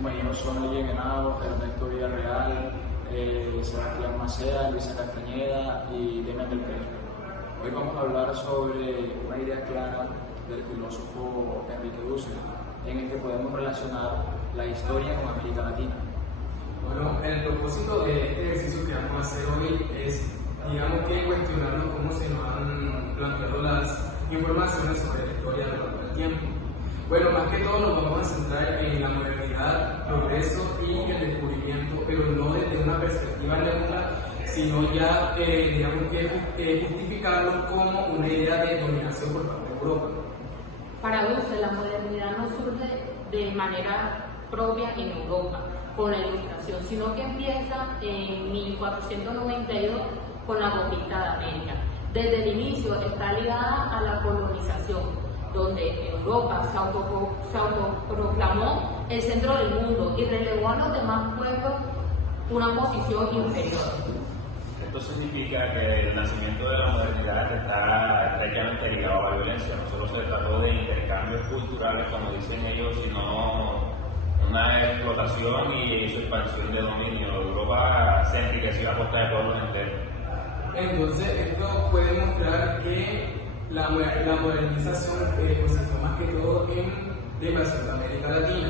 compañeros son Ligue Venado, Ernesto Villarreal, Sebastián Macea, Luisa Castañeda y Demian del Crespo. Hoy vamos a hablar sobre una idea clara del filósofo Enrique Dussel, en el que podemos relacionar la historia con América Latina. Bueno, el propósito de este ejercicio que vamos a hacer hoy es, digamos que cuestionarnos cómo se nos han planteado las informaciones sobre la historia a lo largo del tiempo. Bueno, más que todo nos vamos a centrar en la modernidad, progreso y el descubrimiento, pero no desde una perspectiva neutra, sino ya, digamos que justificarlo como una idea de dominación por parte de Europa. Para Dussel, la modernidad no surge de manera propia en Europa, con la Ilustración, sino que empieza en 1492 con la conquista de América. Desde el inicio está ligada a la colonización, donde Europa se autoproclamó el centro del mundo y relegó a los demás pueblos una posición inferior. Esto significa que el nacimiento de la modernidad está estrechamente ligado a la violencia. No solo se trató de intercambios culturales, como dicen ellos, sino una explotación y su expansión de dominio. Europa se enriqueció a costa de pueblos enteros. Entonces, esto puede mostrar que la modernización consistió más que todo en demasiado de América Latina.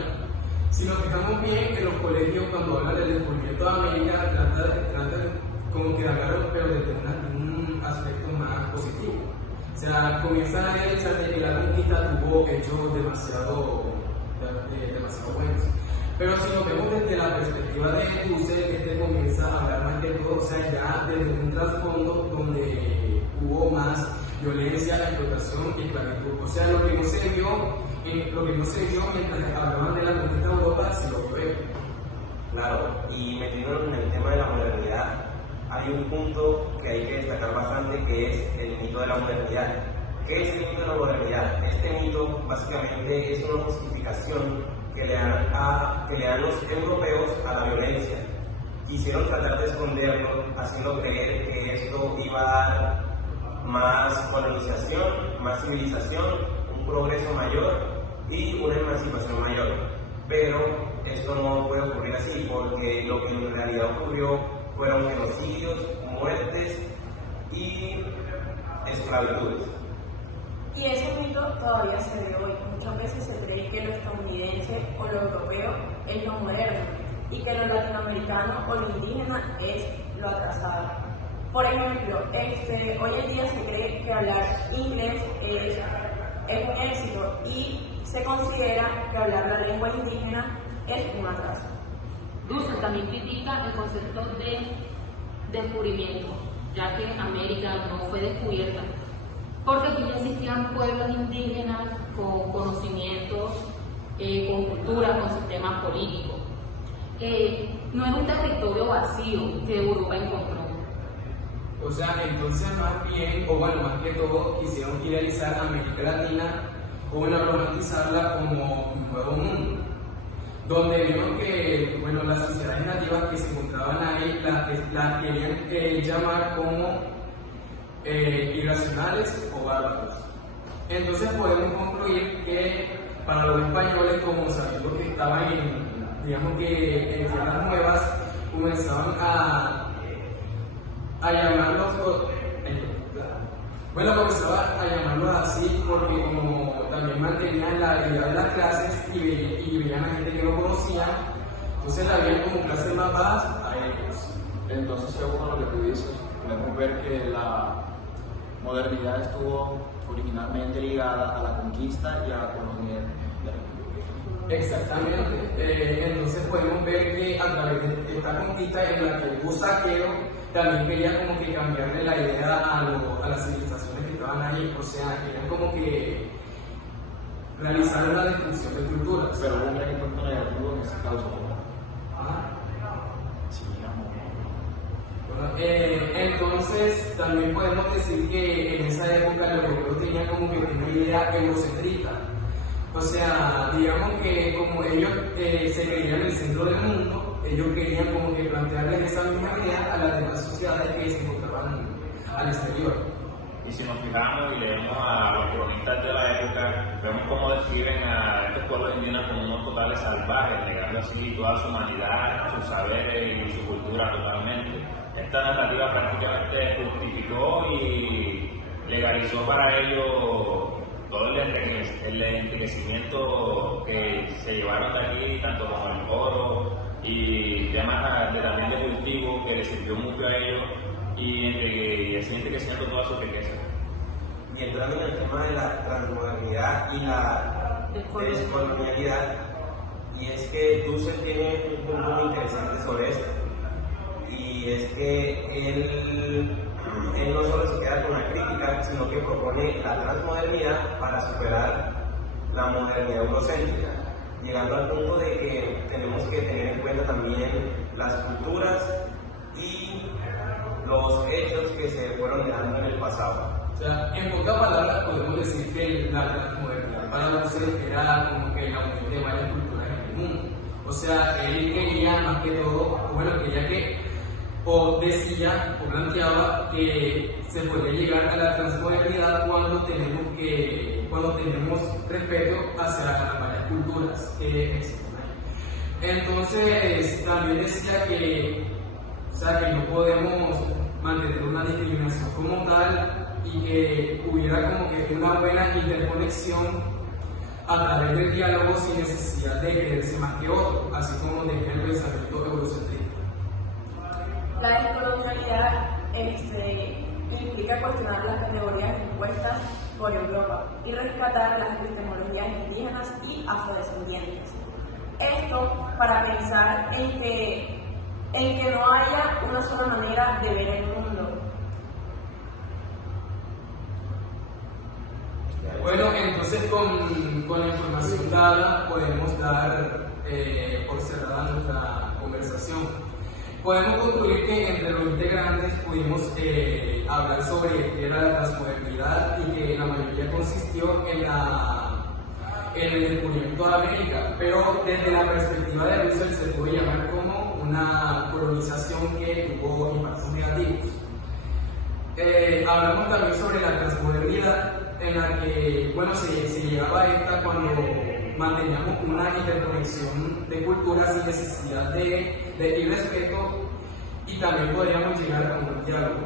Si nos fijamos bien en los colegios, cuando hablan del descubrimiento de América, tratan como que hablaron, pero desde un aspecto más positivo. O sea, comienzan a realizar de que la conquista tuvo hechos demasiado buenos. Pero si nos vemos desde la perspectiva de Dussel, comienza a hablar más de todo, o sea, ya desde un trasfondo donde hubo más violencia, explotación y esclavitud. O sea, lo que no se vio mientras hablaban de la conquista de Europa, se lo vio. Claro, y metiéndonos en el tema de la modernidad, hay un punto que hay que destacar bastante, que es el mito de la modernidad. ¿Qué es el mito de la modernidad? Este mito básicamente es una justificación que le dan los europeos a la violencia. Quisieron tratar de esconderlo, haciendo creer que esto iba a dar más colonización, más civilización, un progreso mayor y una emancipación mayor. Pero esto no puede ocurrir así, porque lo que en realidad ocurrió fueron genocidios, muertes y esclavitudes. Y ese mito todavía se ve hoy. Muchas veces se cree que lo estadounidense o lo europeo es lo moderno y que lo latinoamericano o lo indígena es lo atrasado. Por ejemplo, hoy en día se cree que hablar inglés es un éxito y se considera que hablar la lengua indígena es un atraso. Dussel también critica el concepto de descubrimiento, ya que América no fue descubierta, porque aquí ya existían pueblos indígenas con conocimientos, con cultura, con sistemas políticos. No es un territorio vacío que Europa encontró. O sea, entonces más bien, o bueno, más que todo, quisieron idealizar a América Latina o romantizarla como un nuevo mundo, donde vieron que, bueno, las sociedades nativas que se encontraban ahí las querían llamar como irracionales o bárbaros. Entonces podemos concluir que para los españoles, como sabiendo que estaban digamos que en tierras nuevas, comenzaban a llamarlos, comenzaban a llamarlos así porque como también mantenían la habilidad de las clases y veían a gente que no conocían, entonces la veían como clases más bajas a ellos. Entonces, según lo que tú dices, podemos ver que la modernidad estuvo originalmente ligada a la conquista y a la colonia. Exactamente. Entonces podemos ver que a través de esta conquista en la que hubo saqueo, también quería como que cambiarle la idea a las civilizaciones que estaban ahí. O sea, querían como que realizar una destrucción de culturas. Pero hubo un gran impacto negativo en esa causa. Sí, entonces también podemos decir que en esa época los europeos tenían como que una idea eurocentrista. O sea, digamos que como ellos se creían en el centro del mundo, ellos querían como que plantearles esa misma idea a las demás sociedades que se encontraban al exterior. Y si nos fijamos y leemos a los cronistas de la época, vemos cómo describen a estos pueblos indígenas como unos totales salvajes, negando así toda su humanidad, sus saberes y su cultura totalmente. Esta narrativa prácticamente justificó y legalizó para ellos todo el enriquecimiento que se llevaron de aquí, tanto como el oro y temas también de cultivo que les sirvió mucho a ellos y así enriqueciendo toda su riqueza. Y entrando en el tema de la transmodernidad y la descolonialidad, y es que Dussel tiene un punto muy interesante sobre esto, y es que él no solo se queda con la crítica, sino que propone la transmodernidad para superar la modernidad eurocéntrica, llegando al punto de que tenemos que tener en cuenta también las culturas y los hechos que se fueron dejando en el pasado. O sea, en pocas palabras podemos decir que la transmodernidad para Dussel era como que la unión de varias culturas en el mundo. O sea, él quería más que todo, quería que o decía o planteaba que se puede llegar a la transmodernidad cuando tenemos respeto hacia las varias culturas que existen. Entonces también decía que no podemos mantener una discriminación como tal y que hubiera como que una buena interconexión a través del diálogo sin necesidad de creerse más que otro, así como de el pensamiento eurocentrista. La descolonialidad implica cuestionar las categorías impuestas por Europa y rescatar las epistemologías indígenas y afrodescendientes. Esto para pensar en que no haya una sola manera de ver el mundo. Bueno, entonces con la información dada podemos dar por cerrada nuestra conversación. Podemos concluir que entre los integrantes pudimos hablar sobre qué era la transmodernidad y que la mayoría consistió en el descubrimiento de América, pero desde la perspectiva de Dussel se puede llamar como una colonización que tuvo impactos negativos. Hablamos también sobre la transmodernidad, en la que se llegaba a esta cuando manteníamos una interconexión de culturas sin necesidad de ir respeto, y también podríamos llegar a un diálogo.